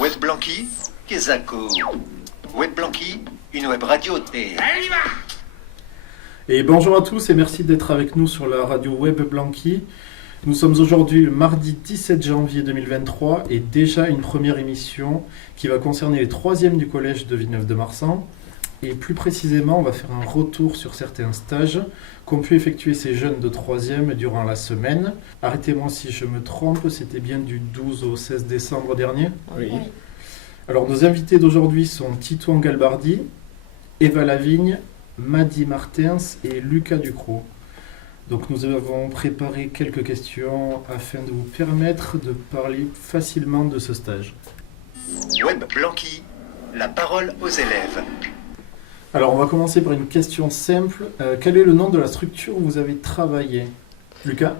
Web Blanqui, Kesako. Web Blanqui, une web radio et... Et bonjour à tous et merci d'être avec nous sur la radio Web Blanqui. Nous sommes aujourd'hui le mardi 17 janvier 2023 et déjà une première émission qui va concerner les 3e du collège de Villeneuve-de-Marsan. Et plus précisément, on va faire un retour sur certains stages qu'ont pu effectuer ces jeunes de 3e durant la semaine. Arrêtez-moi si je me trompe, c'était bien du 12 au 16 décembre dernier ? Oui. Alors nos invités d'aujourd'hui sont Titouan Galbardi, Eva Lavigne, Madi Martens et Lucas Ducrot. Donc nous avons préparé quelques questions afin de vous permettre de parler facilement de ce stage. Web Blanqui, la parole aux élèves. Alors on va commencer par une question simple. Quel est le nom de la structure où vous avez travaillé ? Lucas ?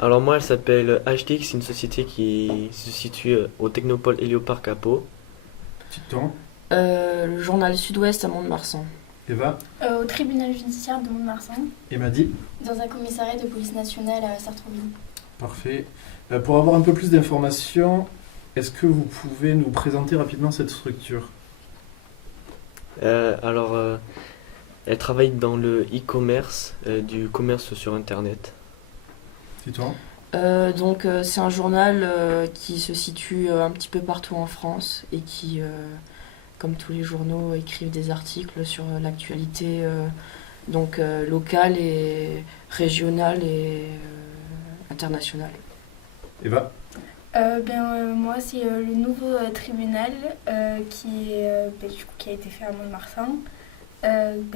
Alors moi, elle s'appelle HDX, c'est une société qui se situe au Technopole Hélioparc à Pau. Titouan ? Le journal Sud-Ouest à Mont-de-Marsan. Eva ? Au tribunal judiciaire de Mont-de-Marsan, Et Madi ? dans un commissariat de police nationale à Sartrouville. Parfait. Pour avoir un peu plus d'informations, est-ce que vous pouvez nous présenter rapidement cette structure ? Elle travaille dans le e-commerce, du commerce sur Internet. Titouan ? C'est un journal qui se situe un petit peu partout en France et qui, comme tous les journaux, écrivent des articles sur l'actualité locale et régionale et internationale. Eva ? Moi, c'est le nouveau tribunal qui a été fait à Mont-de-Marsan,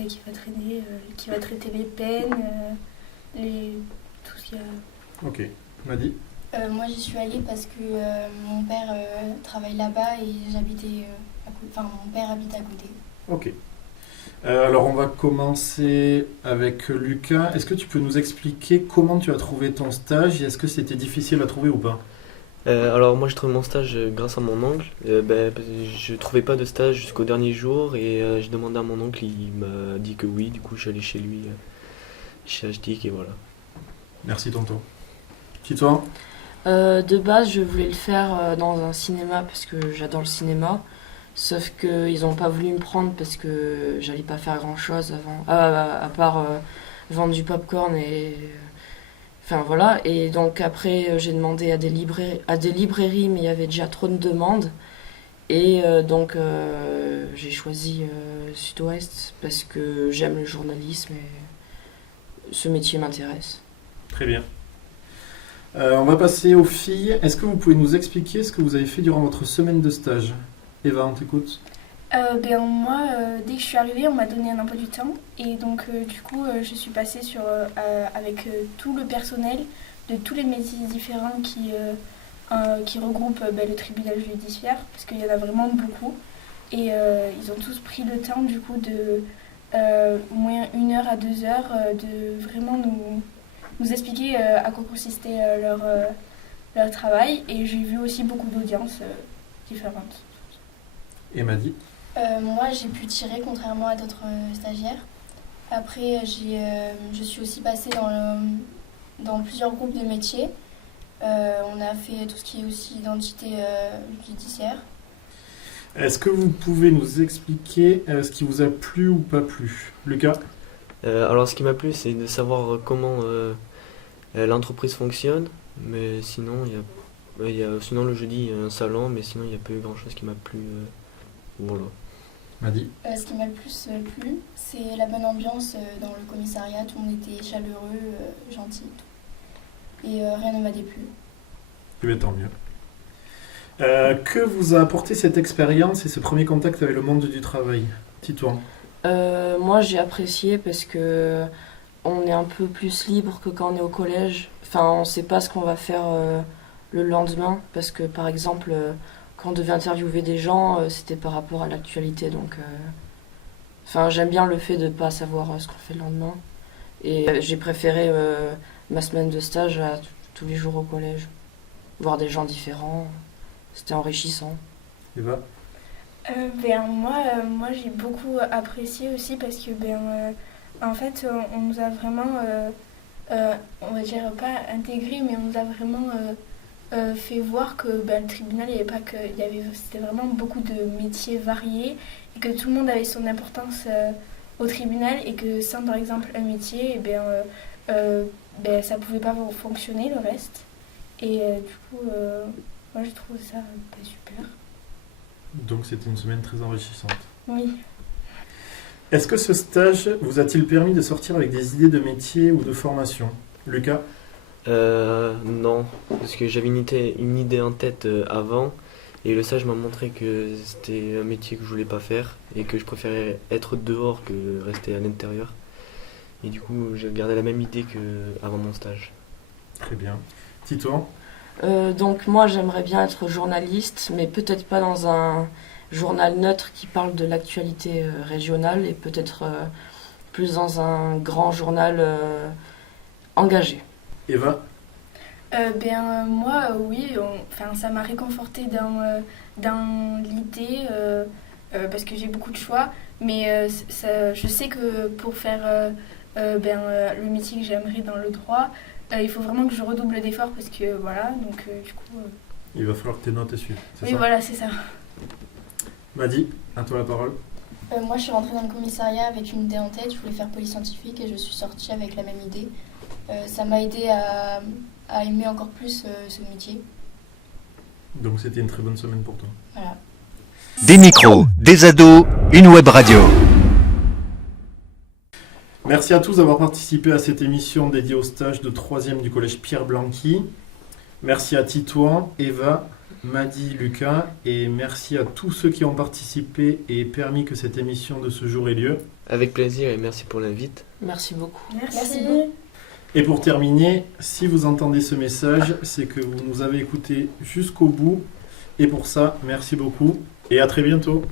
qui va traiter les peines, tout ce qu'il y a. Ok. Madi ? Moi, j'y suis allée parce que mon père travaille là-bas et j'habitais mon père habite à côté. Ok. Alors on va commencer avec Lucas. Est-ce que tu peux nous expliquer comment tu as trouvé ton stage et est-ce que c'était difficile à trouver ou pas ? Alors moi, j'ai trouvé mon stage grâce à mon oncle. Je trouvais pas de stage jusqu'au dernier jour et j'ai demandé à mon oncle, il m'a dit que oui. Du coup, je suis allé chez lui, chez HDIC et voilà. Merci tonton. Titouan ? De base, je voulais le faire dans un cinéma parce que j'adore le cinéma. Sauf qu'ils n'ont pas voulu me prendre parce que j'allais pas faire grand-chose à part vendre du popcorn et... Enfin voilà, et donc après j'ai demandé à des librairies, mais il y avait déjà trop de demandes. Et j'ai choisi Sud-Ouest parce que j'aime le journalisme et ce métier m'intéresse. Très bien. On va passer aux filles. Est-ce que vous pouvez nous expliquer ce que vous avez fait durant votre semaine de stage ? Eva, on t'écoute. Moi, dès que je suis arrivée, on m'a donné un emploi du temps. Et donc, je suis passée avec tout le personnel de tous les métiers différents qui regroupent le tribunal judiciaire, parce qu'il y en a vraiment beaucoup. Et ils ont tous pris le temps, du coup, de au moins 1 heure à 2 heures, de vraiment nous expliquer à quoi consistait leur travail. Et j'ai vu aussi beaucoup d'audiences différentes. Et Madi ? Moi, j'ai pu tirer, contrairement à d'autres stagiaires. Après, je suis aussi passée dans plusieurs groupes de métiers. On a fait tout ce qui est aussi identité judiciaire. Est-ce que vous pouvez nous expliquer ce qui vous a plu ou pas plu ? Lucas ? Alors ce qui m'a plu, c'est de savoir comment l'entreprise fonctionne. Mais sinon, sinon le jeudi, il y a un salon, mais sinon il n'y a pas eu grand-chose qui m'a plu. Voilà. Madi ? Ce qui m'a le plus plu, c'est la bonne ambiance dans le commissariat. Tout le monde était chaleureux, gentil. Et rien ne m'a déplu. Eh bien, tant mieux. Que vous a apporté cette expérience et ce premier contact avec le monde du travail ? Titouan ? Moi, j'ai apprécié parce que on est un peu plus libre que quand on est au collège. Enfin, on ne sait pas ce qu'on va faire le lendemain parce que, par exemple... Quand on devait interviewer des gens, c'était par rapport à l'actualité. Donc, j'aime bien le fait de ne pas savoir ce qu'on fait le lendemain. Et j'ai préféré ma semaine de stage à tous les jours au collège. Voir des gens différents, c'était enrichissant. Eva ? Moi, j'ai beaucoup apprécié aussi parce que, en fait, on nous a vraiment, on va dire pas intégré, mais on nous a vraiment fait voir que le tribunal, il y avait pas que, c'était vraiment beaucoup de métiers variés et que tout le monde avait son importance au tribunal et que sans par exemple un métier, ça pouvait pas fonctionner le reste. Et du coup, moi je trouve ça super. Donc c'était une semaine très enrichissante. Oui. Est-ce que ce stage vous a-t-il permis de sortir avec des idées de métier ou de formation? Lucas? Non, parce que j'avais une idée en tête avant, et le stage m'a montré que c'était un métier que je voulais pas faire, et que je préférais être dehors que rester à l'intérieur. Et du coup, j'ai gardé la même idée qu'avant mon stage. Très bien. Tito? Donc moi j'aimerais bien être journaliste, mais peut-être pas dans un journal neutre qui parle de l'actualité régionale, et peut-être plus dans un grand journal engagé. Eva? Moi, oui, ça m'a réconfortée dans l'idée, parce que j'ai beaucoup de choix, mais je sais que pour faire le métier que j'aimerais dans le droit, il faut vraiment que je redouble d'efforts parce que voilà, donc du coup... Il va falloir que tes notes suivent, c'est Oui, ça? voilà, c'est ça. Madi, à toi la parole. Moi, je suis rentrée dans le commissariat avec une idée en tête. Je voulais faire police scientifique et je suis sortie avec la même idée. Ça m'a aidé à aimer encore plus ce métier. Donc c'était une très bonne semaine pour toi. Voilà. Des micros, des ados, une web radio. Merci à tous d'avoir participé à cette émission dédiée au stage de 3e du collège Pierre Blanqui. Merci à Titouan, Eva, Madi, Lucas, et merci à tous ceux qui ont participé et permis que cette émission de ce jour ait lieu. Avec plaisir, et merci pour l'invite. Merci beaucoup. Merci. Et pour terminer, si vous entendez ce message, c'est que vous nous avez écoutés jusqu'au bout. Et pour ça, merci beaucoup et à très bientôt.